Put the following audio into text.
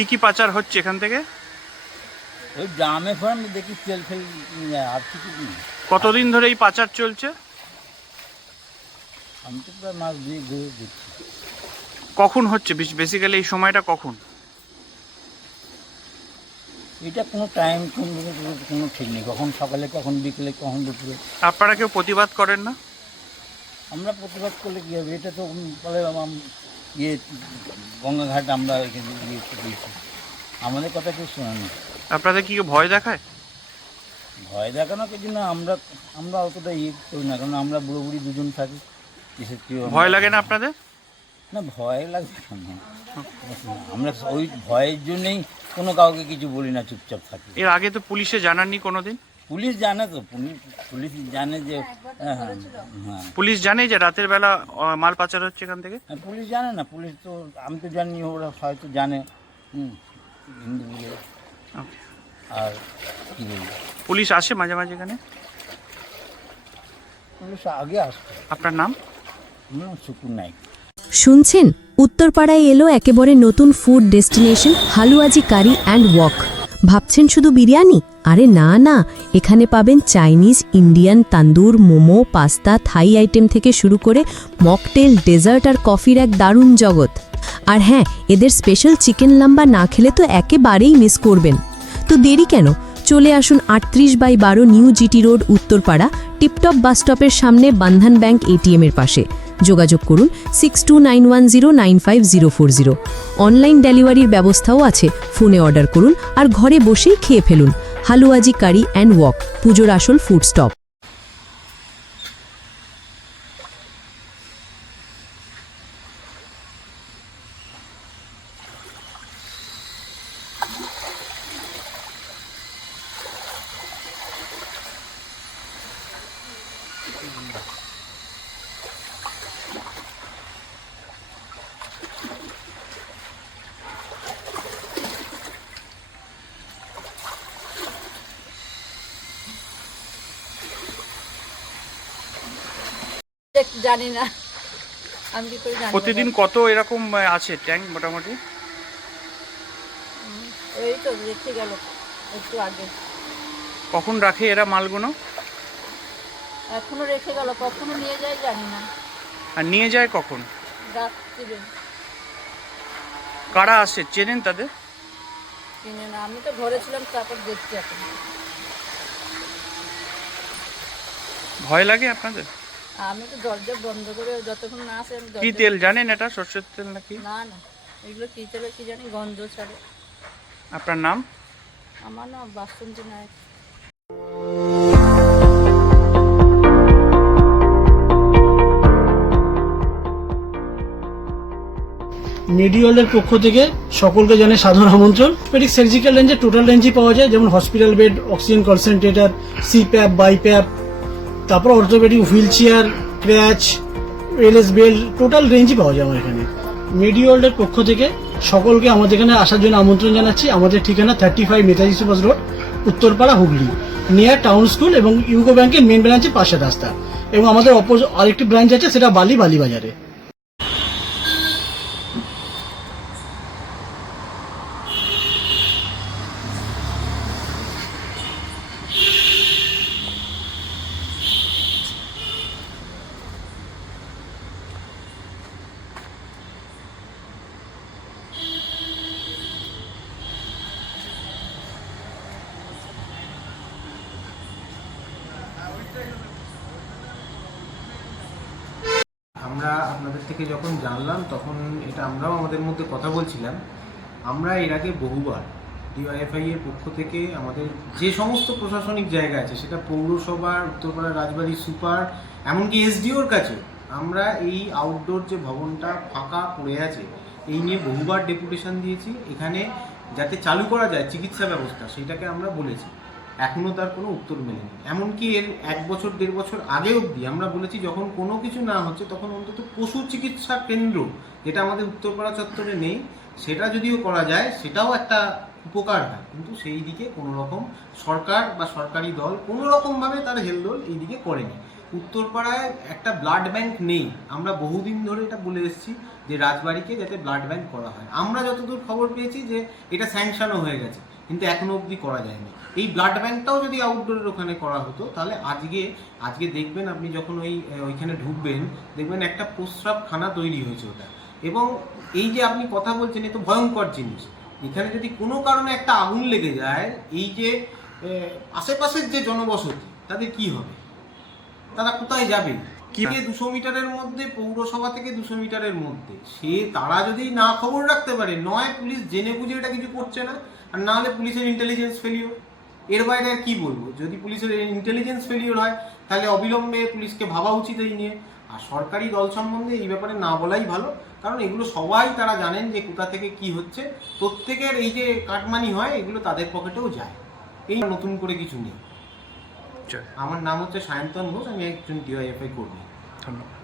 কি কি পাচার হচ্ছে এখান থেকে? ওই ড্রামে ফার্মে দেখি তেল ফেল আর কিছু নেই কতদিন ধরে এই পাচার চলছে? আমি তো প্রায় মাছ দিয়ে ঘুরে দেখছি। কখন হচ্ছে? বেসিক্যালি এই সময়টা কখন? এটা কোনো টাইম কোনো কোনো ঠিক নেই। কখন সকালে কখন বিকেলে কখন দুপুরে। আপনারা কেউ প্রতিবাদ করেন না? আমরা প্রতিবাদ করলে কী হবে? এটা তো বলে ইয়ে গঙ্গাঘাট আমরা ইয়ে দিয়েছি। আমাদের কথা কেউ শোনে না। আপনাদের কি ভয় দেখায়? ভয় দেখানো কিছু না আমরা আমরা অতটা ইয়ে করি না কারণ আমরা বুড়ো বুড়ি দুজন থাকি। কিসের কি ভয় লাগে না আপনাদের? না ভয় লাগবে কেন আমরা ওই ভয়ের জন্যই কোনো কাউকে কিছু বলি না চুপচাপ থাকি। এর আগে তো পুলিশে জানাননি কোনোদিন? পুলিশ জানে তো পুলিশ পুলিশ জানে যে হ্যাঁ হ্যাঁ হ্যাঁ পুলিশ জানে যে রাতের বেলা আহ, মাল পাচার হচ্ছে এখান থেকে? হ্যাঁ, পুলিশ জানে না পুলিশ তো আমি তো জানি ওরা হয়তো জানে। হুম হিন্দু বলে। Okay. আর কী বলব? পুলিশ আসে মাঝে মাঝে এখানে? পুলিশ আগে আসতো। আপনার নাম? হুম শুকুর নাইক শুনছেন? উত্তরপাড়ায় এলো একেবারে নতুন food destination Haluaji curry and wok ভাবছেন শুধু বিরিয়ানি? আরে না না। এখানে পাবেন Chinese, Indian, tandoor, momo, pasta, Thai item থেকে শুরু করে মকটেল, ডেজার্ট আর কফির এক দারুণ জগৎ। আর হ্যাঁ এদের স্পেশাল চিকেন লাম্বা না খেলে তো একেবারেই মিস করবেন। তো দেরি কেন? চলে আসুন আটত্রিশ বাই বারো new GT road, Uttarpara, tiptop বাসস্টপের সামনে বান্ধন ব্যাংক এটিএমের পাশে। যোগাযোগ করুন six two nine one zero nine five zero four zero online ডেলিভারির ব্যবস্থাও আছে। ফোনে অর্ডার করুন আর ঘরে বসেই খেয়ে ফেলুন। হালুয়াজি কারি অ্যান্ড ওয়াক, পুজোর আসল ফুড স্টপ। দেখ জানি না। আমি কি করে জানি প্রতিদিন কত এরকম আছে ট্যাঙ্ক মোটামুটি? এই তো দেখতে গেল একটু আগে। কখন রাখে এরা মালগুলো? এখনও রেখে গেল কখনো নিয়ে যায় জানি না। আর নিয়ে যায় কখন? রাত্রিরে। কারা আসে? চেনেন তাদের? কিনে না আমি তো ঘরে ছিলাম তারপর দেখছি এখন। ভয় লাগে আপনাদের? আমি তো দরজা বন্ধ করে যতক্ষণ না আসে আমি কি তেল জানেন এটা? সর্ষের তেল নাকি? না না। এগুলো কি তেলে কি জানি? গন্ধ ছাড়ে। আপনার নাম? আমার না বাসন্তী নায়ক। মেডিওয়ালের পক্ষ থেকে সকলকে জানে সাধারণ আমন্ত্রণ। পেডিক সার্জিক্যাল রেঞ্জে টোটাল রেঞ্জই পাওয়া যায় যেমন hospital bed oxygen concentrator CPAP BiPAP তারপর orthopedic wheel chair, crutch LS belt total রেঞ্জই পাওয়া যায় আমার এখানে। মেডিওয়ার্ল্ডের পক্ষ থেকে সকলকে আমাদের এখানে আসার জন্য আমন্ত্রণ জানাচ্ছি। আমাদের ঠিকানা thirty five Netaji Subhash road Uttarpara, Hooghly. Near town school এবং ইউকো ব্যাংকের মেন ব্রাঞ্চের পাশের রাস্তা। এবং আমাদের অপোজ আরেকটি ব্রাঞ্চ আছে, সেটা বালি বালি বাজারে আমরা আপনাদের থেকে যখন জানলাম, তখন এটা আমরাও আমাদের মধ্যে কথা বলছিলাম। আমরা এর আগে বহুবার ডিওয়াইএফআই এর পক্ষ থেকে আমাদের যে সমস্ত প্রশাসনিক জায়গা আছে, সেটা পৌরসভার উত্তরপাড়া রাজবাড়ি, সুপার, এমনকি এসডিওর কাছে, আমরা এই আউটডোর যে ভবনটা ফাঁকা পড়ে আছে, এই নিয়ে বহুবার ডেপুটেশন দিয়েছি। এখানে যাতে চালু করা যায় চিকিৎসা ব্যবস্থা, সেটাকে আমরা বলেছি। এখনও তার কোনো উত্তর মেলেনি। এমনকি এর এক বছর, দেড় বছর আগে অবধি আমরা বলেছি, যখন কোনো কিছু না হচ্ছে, তখন অন্তত পশু চিকিৎসা কেন্দ্র, যেটা আমাদের উত্তরপাড়া চত্বরে নেই, সেটা যদিও করা যায়, সেটাও একটা উপকার হয়। কিন্তু সেই দিকে কোনো রকম সরকার বা সরকারি দল কোনো রকমভাবে তার হেলদোল এই দিকে করেনি। উত্তরপাড়ায় একটা ব্লাড ব্যাংক নেই। আমরা বহুদিন ধরে এটা বলে এসেছি যে রাজবাড়িকে যাতে ব্লাড ব্যাংক করা হয়। আমরা যতদূর খবর পেয়েছি যে এটা স্যাংশনও হয়ে গেছে। কিন্তু এখনও অবধি করা যায়নি। এই ব্লাড ব্যাংকটাও যদি আউটডোরের ওখানে করা হতো, তাহলে আজকে আজকে দেখবেন আপনি যখন ওই ওইখানে ঢুকবেন, দেখবেন একটা প্রস্রাবখানা তৈরি হয়েছে ওটা। এবং এই যে আপনি কথা বলছেন, এ তো ভয়ঙ্কর জিনিস। এখানে যদি কোনো কারণে একটা আগুন লেগে যায়, এই যে আশেপাশের যে জনবসতি, তাদের কি হবে? তারা কোথায় যাবে? কি- কি দুশো মিটারের মধ্যে পৌরসভা থেকে দুশো মিটারের মধ্যে? সে তারা যদি না খবর রাখতে পারে নয় পুলিশ জেনে বুঝে এটা কিছু করছে না আর না হলে পুলিশের ইন্টেলিজেন্স ফেলিওর এর বাইরে আর কি বলব? যদি পুলিশের ইন্টেলিজেন্স ফেলিওর হয় তাহলে অবিলম্বে পুলিশকে ভাবা উচিত এই নিয়ে। আর সরকারি দল সম্বন্ধে এই ব্যাপারে না বলাই ভালো কারণ এগুলো সবাই তারা জানেন যে কোথা থেকে কি হচ্ছে। প্রত্যেকের এই যে কাটমানি হয় এগুলো তাদের পকেটেও যায়। এই নতুন করে কিছু নেই। জয় আমার নাম হচ্ছে সায়ন্তন ঘোষ আমি একজন ডিওয়াইএফআই কর্মী। ধন্যবাদ।